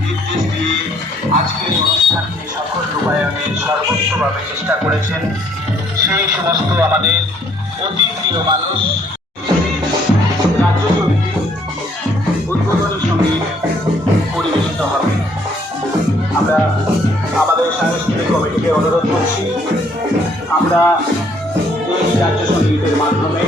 নির্দেশ দিয়ে আজকের এই অনুষ্ঠানকে সফল রূপায়ণের সর্বোচ্চভাবে চেষ্টা করেছেন সেই সমস্ত আমাদের অতি প্রিয় মানুষ উদ্বোধনী সংগীত হবে আমরা আমাদের সাংস্কৃতিক কমিটিকে অনুরোধ করছি। আমরা এই রাজ্য সঙ্গীতের মাধ্যমে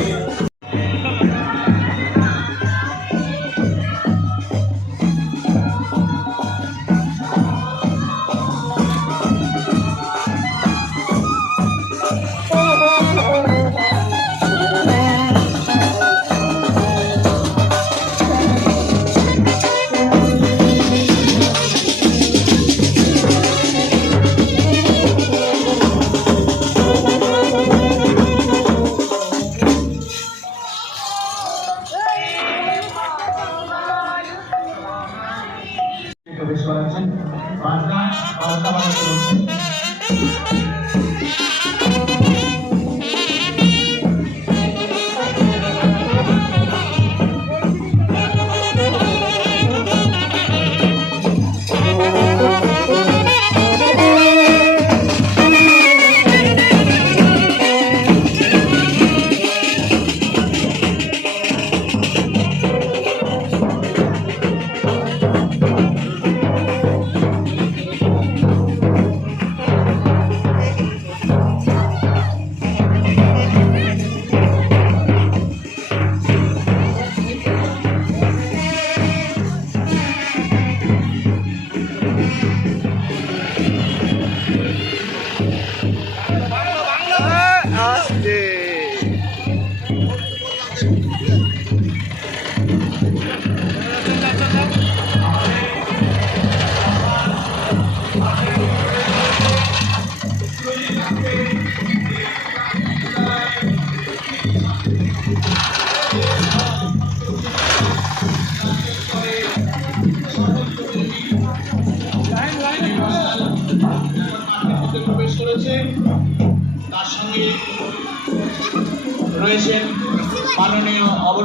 trabalhador. রয়েছেন। মাননীয় অবর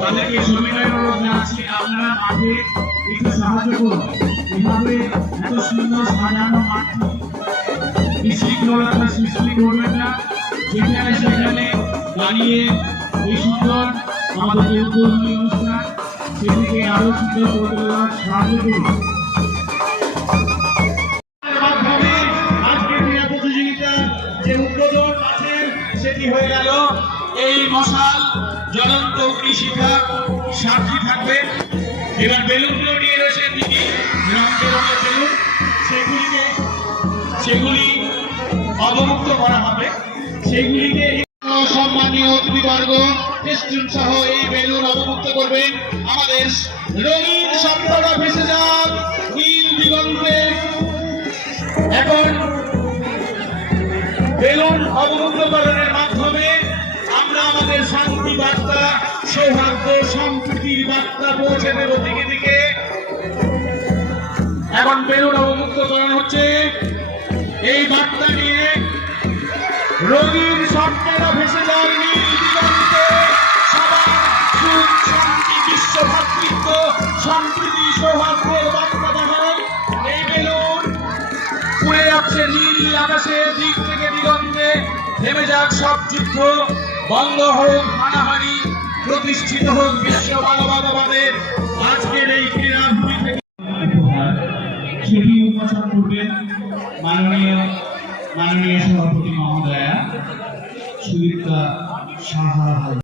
তাদেরকে সবিনয় অনুরোধ জানাচ্ছি, আপনারা তাকে একটু সাহায্য করুন। এভাবে এত সুন্দর সাজানো মাঠ বিশৃঙ্খলা সৃষ্টি করবেন না। যেখানে সেখানে দাঁড়িয়ে এই সুন্দর আমাদের যে অনুষ্ঠান, সেটিকে আরও সুন্দর করে তোলার সাহায্য করুন। মশাল জ্বলন্ত কৃষিকা সাক্ষী থাকবে। এবার বেলুনগুলো নিয়ে রয়েছে দিদি রং বেরঙের বেলুন। সেগুলিকে সেগুলি অবমুক্ত করা হবে। সেগুলিকে সম্মানীয় অতিথিবর্গ, ফেস্টুন সহ এই বেলুন অবমুক্ত করবেন আমাদের রঙিন ভেসে যান। নীল দিগন্তে। এখন বেলুন মাধ্যমে সম্প্রীতির বার্তা পৌঁছে দেব দিকে দিকে। এখন বেলুন অবমুক্তকরণ হচ্ছে। এই বার্তা নিয়ে রঙিন স্বপ্নেরা ভেসে দিগন্তে সবার সুখ, শান্তি, বিশ্ব ভাতৃত্ব এই বেলুন উড়ে যাচ্ছে নীল আকাশে, দিক থেকে দিগন্তে। থেমে যাক সব যুদ্ধ, বন্ধ হোক হানাহানি। প্রতিষ্ঠিত হোক বিশ্ব মানবতাবাদের আজকের এই ক্রীড়াভূমি থেকে। উপহার সেটি উন্মোচন করবেন মাননীয় মাননীয় সভাপতি মহোদয়া সুদীপ্তা সাহা।